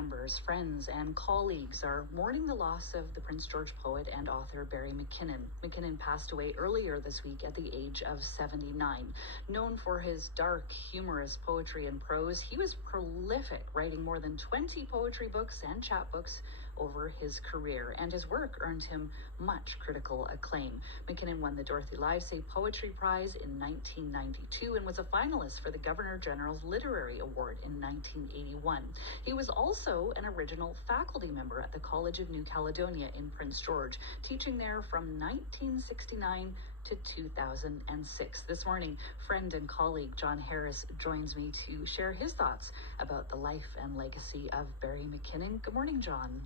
members, friends, and colleagues are mourning the loss of the Prince George poet and author Barry McKinnon. McKinnon passed away earlier this week at the age of 79. Known for his dark, humorous poetry and prose, he was prolific, writing more than 20 poetry books and chapbooks over his career, and his work earned him much critical acclaim. McKinnon won the Dorothy Livesay Poetry Prize in 1992 and was a finalist for the Governor General's Literary Award in 1981. He was also an original faculty member at the College of New Caledonia in Prince George, teaching there from 1969 to 2006. This morning, friend and colleague John Harris joins me to share his thoughts about the life and legacy of Barry McKinnon. Good morning, John.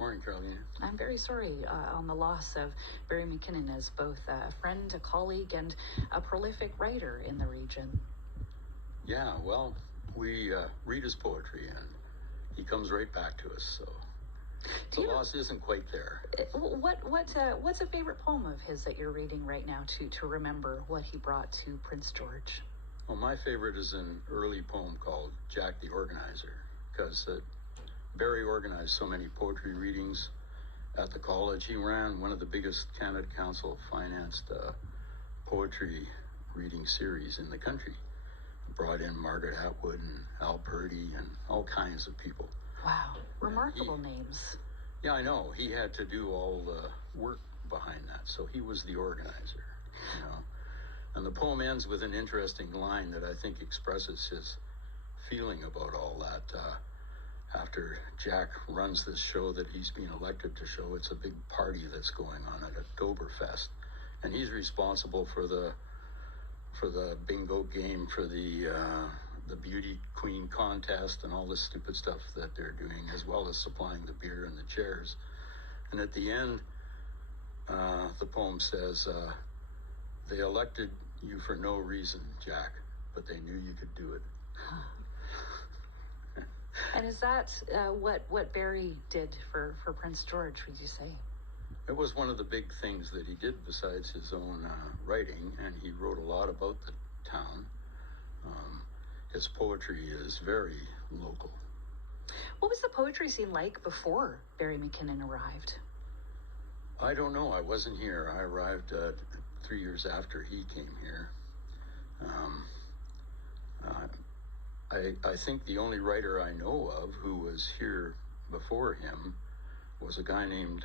Morning, Carolina. I'm very sorry on the loss of Barry McKinnon as both a friend, a colleague, and a prolific writer in the region. Yeah, well, we read his poetry, and he comes right back to us, so the loss isn't quite there. What's a favorite poem of his that you're reading right now to remember what he brought to Prince George? Well, my favorite is an early poem called Jack the Organizer, because Barry organized so many poetry readings at the college. He ran one of the biggest Canada Council financed poetry reading series in the country. Brought in Margaret Atwood and Al Purdy and all kinds of people. Wow, remarkable names. Yeah, I know. He had to do all the work behind that, so he was the organizer, you know. And the poem ends with an interesting line that I think expresses his feeling about all that. After Jack runs this show that he's been elected to show, it's a big party that's going on at Oktoberfest, and he's responsible for the bingo game, for the beauty queen contest and all this stupid stuff that they're doing, as well as supplying the beer and the chairs. And at the end, the poem says, they elected you for no reason, Jack, but they knew you could do it. Huh. And is that what Barry did for Prince George, would you say? It was one of the big things that he did besides his own writing, and he wrote a lot about the town. His poetry is very local. What was the poetry scene like before Barry McKinnon arrived? I don't know. I wasn't here. I arrived 3 years after he came here. I think the only writer I know of who was here before him was a guy named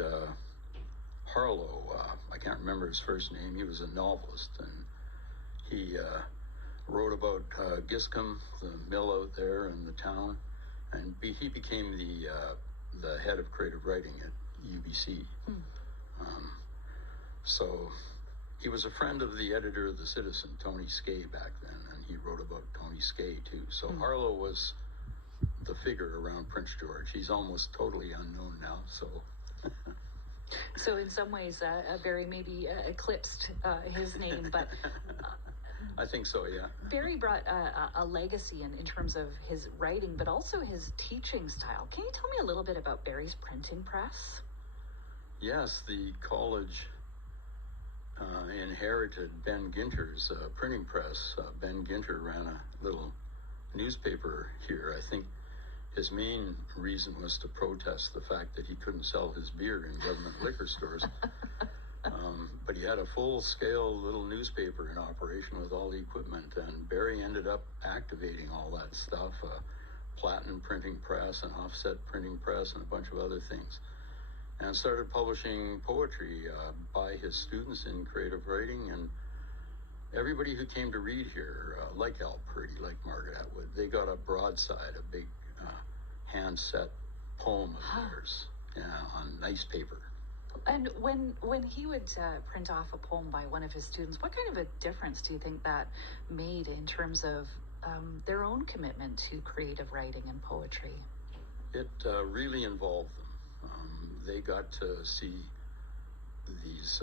Harlow. I can't remember his first name. He was a novelist, and he wrote about Giscombe, the mill out there in the town, and he became the head of creative writing at UBC. So he was a friend of the editor of The Citizen, Tony Skay, back then, and he wrote about Tony Skay too. So Harlow was the figure around Prince George. He's almost totally unknown now, so... So in some ways, Barry maybe eclipsed his name, but... I think so, yeah. Barry brought a legacy in terms of his writing, but also his teaching style. Can you tell me a little bit about Barry's printing press? Yes, the college inherited Ben Ginter's printing press. Ben Ginter ran a little newspaper here. I think his main reason was to protest the fact that he couldn't sell his beer in government liquor stores. But he had a full-scale little newspaper in operation with all the equipment, and Barry ended up activating all that stuff, a platinum printing press, an offset printing press, and a bunch of other things, and started publishing poetry by his students in creative writing. And everybody who came to read here, like Al Purdy, like Margaret Atwood, they got a broadside, a big hand-set poem of theirs, on nice paper. And when he would print off a poem by one of his students, what kind of a difference do you think that made in terms of their own commitment to creative writing and poetry? It really involved them. They got to see these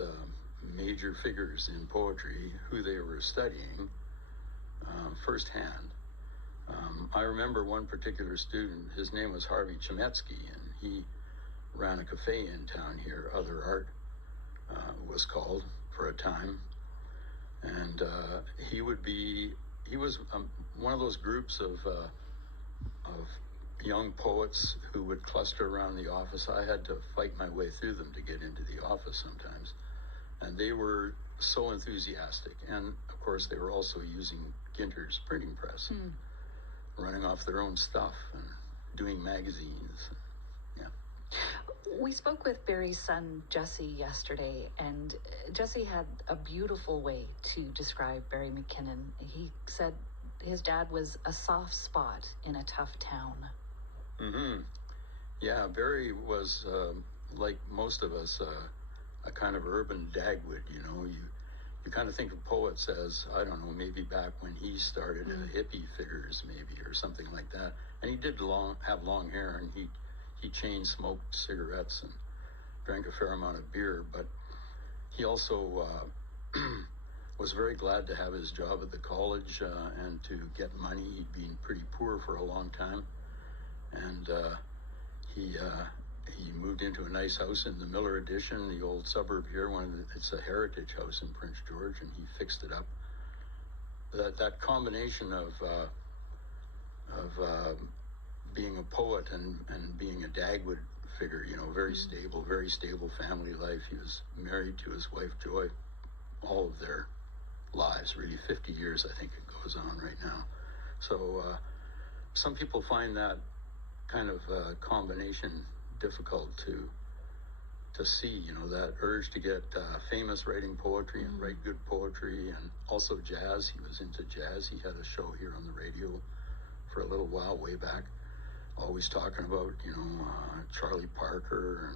major figures in poetry, who they were studying, firsthand. I remember one particular student, his name was Harvey Chemetsky, and he ran a cafe in town here, Other Art was called for a time. And he was one of those groups of young poets who would cluster around the office. I had to fight my way through them to get into the office sometimes. And they were so enthusiastic. And of course, they were also using Ginter's printing press, running off their own stuff and doing magazines. Yeah. We spoke with Barry's son, Jesse, yesterday, and Jesse had a beautiful way to describe Barry McKinnon. He said his dad was a soft spot in a tough town. Yeah, Barry was, like most of us, a kind of urban dagwood, you know. You kind of think of poets as, I don't know, maybe back when he started, hippie figures maybe, or something like that. And he did have long hair, and he chain smoked cigarettes and drank a fair amount of beer, but he also was very glad to have his job at the college and to get money. He'd been pretty poor for a long time, and he moved into a nice house in the Miller Addition, the old suburb here. It's a heritage house in Prince George, and he fixed it up. That combination of being a poet and being a dagwood figure, you know, very stable family life. He was married to his wife Joy, all of their lives, really 50 years I think it goes on right now. So some people find that kind of combination difficult to see, you know, that urge to get famous writing poetry and write good poetry, and also jazz. He was into jazz. He had a show here on the radio for a little while way back, always talking about, you know, Charlie Parker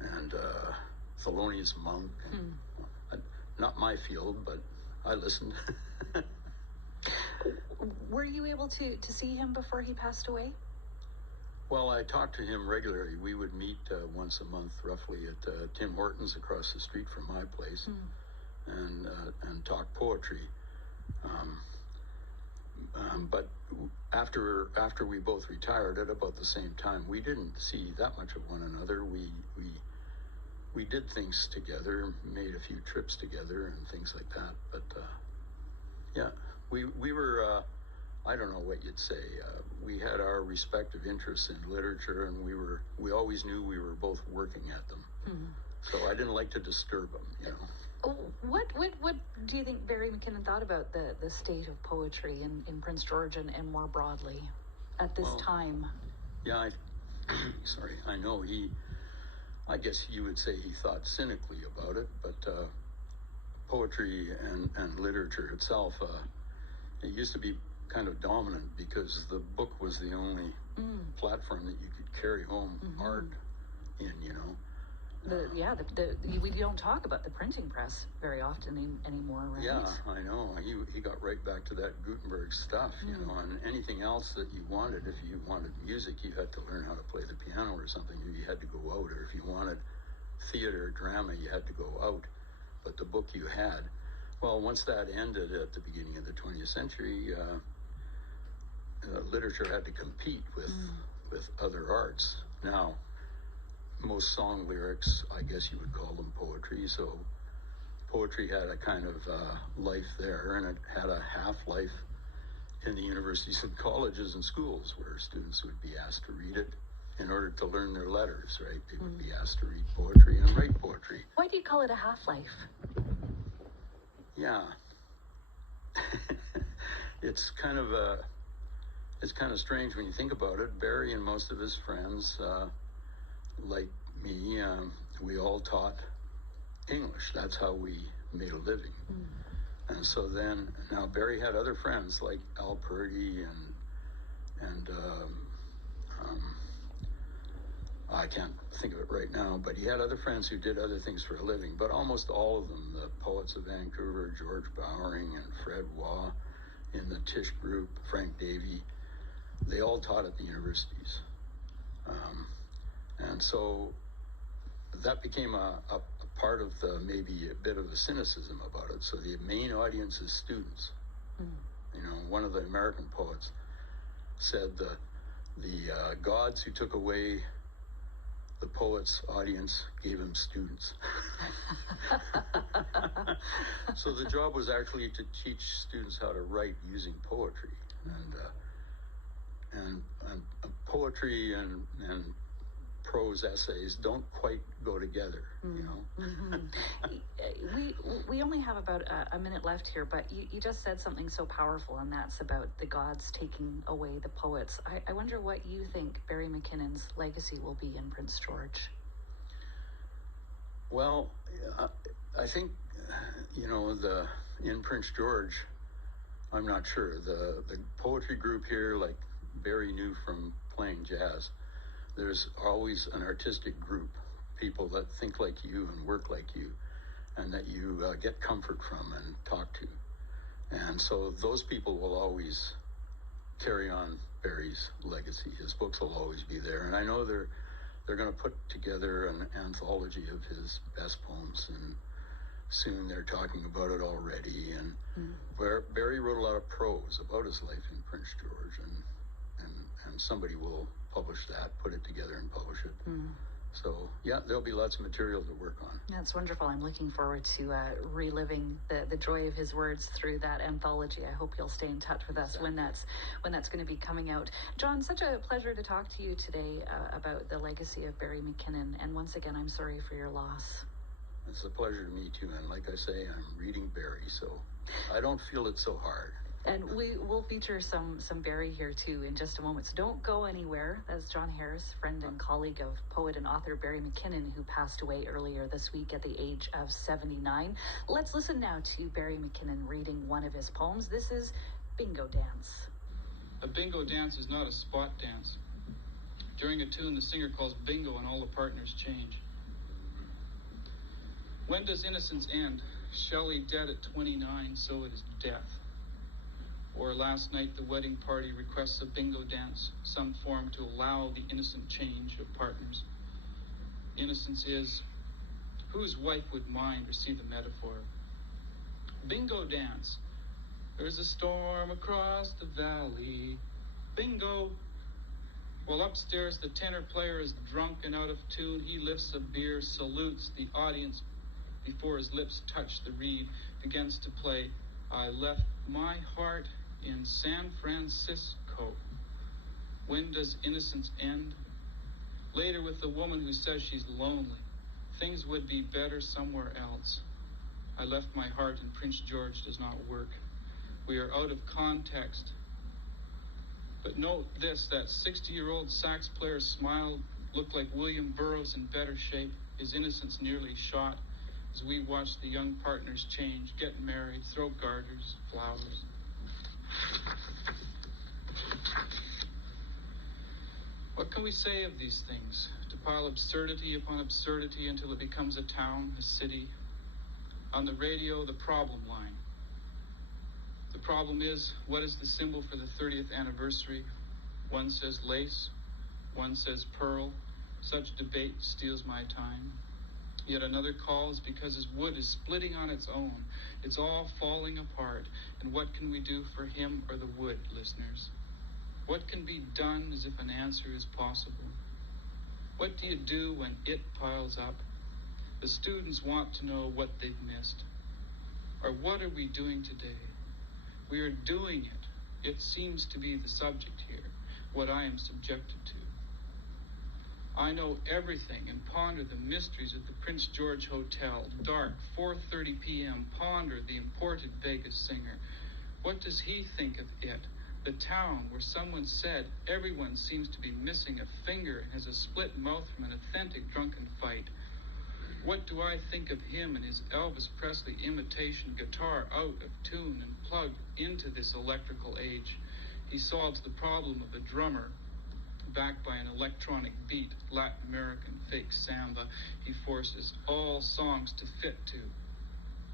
and Thelonious Monk. And, not my field, but I listened. Were you able to see him before he passed away? Well, I talked to him regularly. We would meet once a month, roughly, at Tim Hortons across the street from my place, and talk poetry. But after we both retired at about the same time, we didn't see that much of one another. We did things together, made a few trips together and things like that. But yeah, we were. I don't know what you'd say. We had our respective interests in literature, and we always knew we were both working at them. So I didn't like to disturb them, you know. What do you think Barry McKinnon thought about the state of poetry in Prince George and more broadly at this time? Yeah, sorry, I know I guess you would say he thought cynically about it, but poetry and literature itself, it used to be kind of dominant because the book was the only platform that you could carry home art in, you know. We don't talk about the printing press very often anymore, right? Yeah, I know. He got right back to that Gutenberg stuff, you know, and anything else that you wanted. If you wanted music, you had to learn how to play the piano or something, or you had to go out. Or if you wanted theater or drama, you had to go out. But the book you had. Well, once that ended at the beginning of the 20th century, literature had to compete with other arts. Now, most song lyrics, I guess you would call them poetry. So poetry had a kind of life there, and it had a half-life in the universities and colleges and schools where students would be asked to read it in order to learn their letters, right? They would be asked to read poetry and write poetry. Why do you call it a half-life? Yeah. It's kind of strange when you think about it. Barry and most of his friends, like me, we all taught English. That's how we made a living. And so then, now Barry had other friends like Al Purdy and I can't think of it right now, but he had other friends who did other things for a living. But almost all of them, the poets of Vancouver, George Bowering and Fred Waugh in the Tisch group, Frank Davey, they all taught at the universities. And so that became a part of maybe a bit of a cynicism about it. So the main audience is students. You know, one of the American poets said the gods who took away the poet's audience gave him students. So the job was actually to teach students how to write using poetry. poetry and prose essays don't quite go together, you know. We only have about a minute left here, but you just said something so powerful, and that's about the gods taking away the poets. I wonder what you think Barry McKinnon's legacy will be in Prince George. Well, I think, you know, in Prince George, I'm not sure. The poetry group here, like Barry knew from playing jazz, there's always an artistic group, people that think like you and work like you, and that you get comfort from and talk to. And so those people will always carry on Barry's legacy. His books will always be there. And I know they're going to put together an anthology of his best poems, and soon they're talking about it already. And Barry wrote a lot of prose about his life in Prince George, and somebody will publish that, put it together and publish it. So, yeah, there'll be lots of material to work on. That's wonderful. I'm looking forward to reliving the joy of his words through that anthology. I hope you'll stay in touch with us when that's going to be coming out. John, such a pleasure to talk to you today about the legacy of Barry McKinnon. And once again, I'm sorry for your loss. It's a pleasure to meet you. And like I say, I'm reading Barry, so I don't feel it so hard. And we will feature some Barry here too in just a moment. So don't go anywhere. That's John Harris, friend and colleague of poet and author Barry McKinnon, who passed away earlier this week at the age of 79. Let's listen now to Barry McKinnon reading one of his poems. This is Bingo Dance. A bingo dance is not a spot dance. During a tune, the singer calls bingo and all the partners change. When does innocence end? Shelley dead at 29, so it is death. Or last night, the wedding party requests a bingo dance, some form to allow the innocent change of partners. Innocence is, whose wife would mind or see the metaphor? Bingo dance. There's a storm across the valley. Bingo. While upstairs, the tenor player is drunk and out of tune. He lifts a beer, salutes the audience before his lips touch the reed, begins to play, I left my heart in San Francisco. When does innocence end? Later with the woman who says she's lonely. Things would be better somewhere else. I left my heart in Prince George does not work. We are out of context. But note this, that 60-year-old sax player's smile looked like William Burroughs in better shape, his innocence nearly shot, as we watch the young partners change, get married, throw garters, flowers. What can we say of these things? To pile absurdity upon absurdity until it becomes a town, a city. On the radio, the problem line. The problem is, what is the symbol for the 30th anniversary? One says lace, one says pearl. Such debate steals my time. Yet another calls because his wood is splitting on its own. It's all falling apart. And what can we do for him or the wood, listeners? What can be done as if an answer is possible? What do you do when it piles up? The students want to know what they've missed. Or what are we doing today? We are doing it. It seems to be the subject here, what I am subjected to. I know everything and ponder the mysteries of the Prince George Hotel. Dark, 4:30 p.m., ponder the imported Vegas singer. What does he think of it? The town where someone said everyone seems to be missing a finger and has a split mouth from an authentic drunken fight. What do I think of him and his Elvis Presley imitation guitar out of tune and plugged into this electrical age? He solves the problem of the drummer backed by an electronic beat, Latin American fake samba he forces all songs to fit to.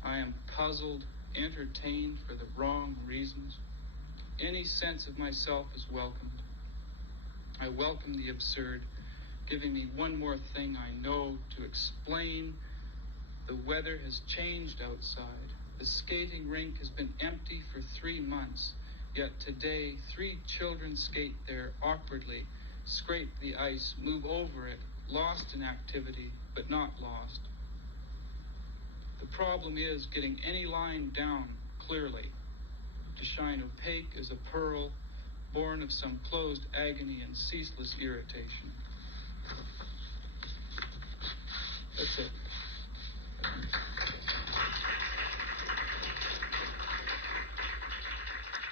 I am puzzled, entertained for the wrong reasons. Any sense of myself is welcomed. I welcome the absurd, giving me one more thing I know to explain. The weather has changed outside. The skating rink has been empty for 3 months. Yet today, 3 children skate there awkwardly, scrape the ice, move over it, lost in activity, but not lost. The problem is getting any line down clearly, to shine opaque as a pearl, born of some closed agony and ceaseless irritation. That's it.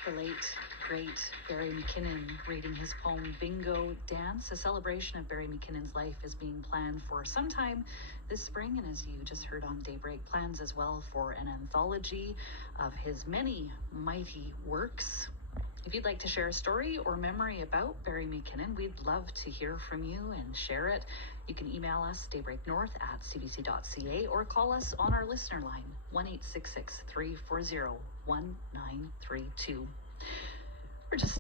The late, great Barry McKinnon reading his poem Bingo Dance. A celebration of Barry McKinnon's life is being planned for some time this spring, and as you just heard on Daybreak, plans as well for an anthology of his many mighty works. If you'd like to share a story or memory about Barry McKinnon, we'd love to hear from you and share it. You can email us daybreaknorth@cbc.ca or call us on our listener line 1-866-340-1932. We're just